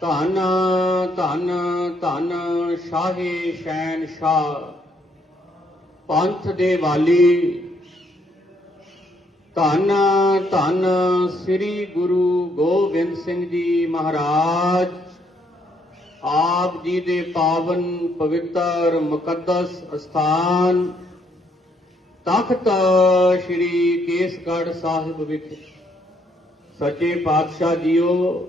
ਧਨ, ਧੰਨ ਧੰਨ ਸ਼ਾਹੀ ਸ਼ੈਨ ਸ਼ਾਹ। ਪੰਥ ਦੇ ਵਾਲੀ। ਧੰਨ ਧੰਨ ਸ੍ਰੀ ਗੁਰੂ ਗੋਬਿੰਦ ਸਿੰਘ ਜੀ ਮਹਾਰਾਜ। ਆਪ ਜੀ ਦੇ ਪਾਵਨ ਪਵਿੱਤਰ ਮੁਕੱਦਸ ਅਸਥਾਨ। ਤਖਤ ਸ੍ਰੀ ਕੇਸਗੜ੍ਹ ਸਾਹਿਬ ਵਿਖੇ। ਸੱਚੇ ਪਾਤਸ਼ਾਹ ਜੀਓ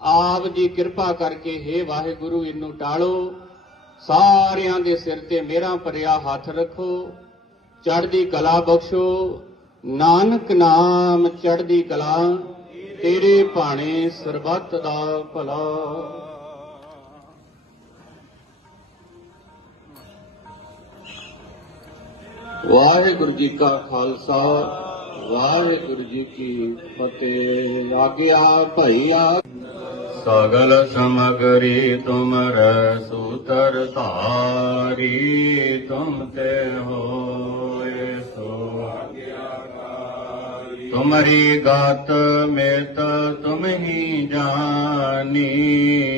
ਆਪ ਜੀ ਕਿਰਪਾ ਕਰਕੇ हे ਵਾਹਿਗੁਰੂ, ਇਹਨੂੰ ਟਾਲੋ। ਸਾਰਿਆਂ ਦੇ ਸਿਰ ਤੇ ਮੇਰਾ ਭਰਿਆ ਹੱਥ ਰੱਖੋ। ਚੜ੍ਹਦੀ ਕਲਾ ਬਖਸ਼ੋ। ਨਾਨਕ ਨਾਮ ਚੜ੍ਹਦੀ ਕਲਾ, ਤੇਰੇ ਭਾਣੇ ਸਰਬੱਤ ਦਾ ਭਲਾ। ਵਾਹਿਗੁਰੂ ਜੀ ਕਾ ਖਾਲਸਾ, ਵਾਹਿਗੁਰੂ ਜੀ ਕੀ ਫਤਿਹ। ਆਗਿਆ ਭਈਆ ਸਗਲ ਸਮਗਰੀ ਤੁਮਰੈ ਸੂਤਰ ਧਾਰੀ, ਤੁਮ ਤੇ ਹੋਏ ਸੋ। ਤੁਮਰੀ ਗਾਤ ਮੇਤ ਤੁਮ ਹੀ ਜਾਨੀ,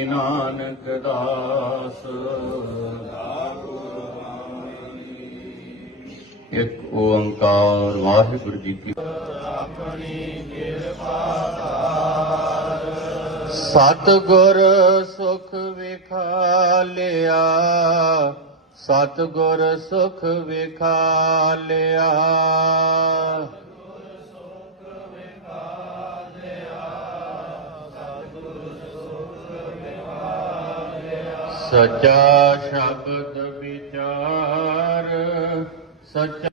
ਨਾਨਕ ਦਾਸ। ਇੱਕ ਓੰਕਾਰ ਵਾਹਿਗੁਰੂ ਜੀ ਕੀ ਸਤਿਗੁਰ ਸੁਖ ਵਿਖਾਲਿਆ ਸਤਿਗੁਰ ਸੁਖ ਵਿਖਾਲਿਆ। ਸੱਚਾ ਸ਼ਬਦ ਵਿਚਾਰ ਸੱਚਾ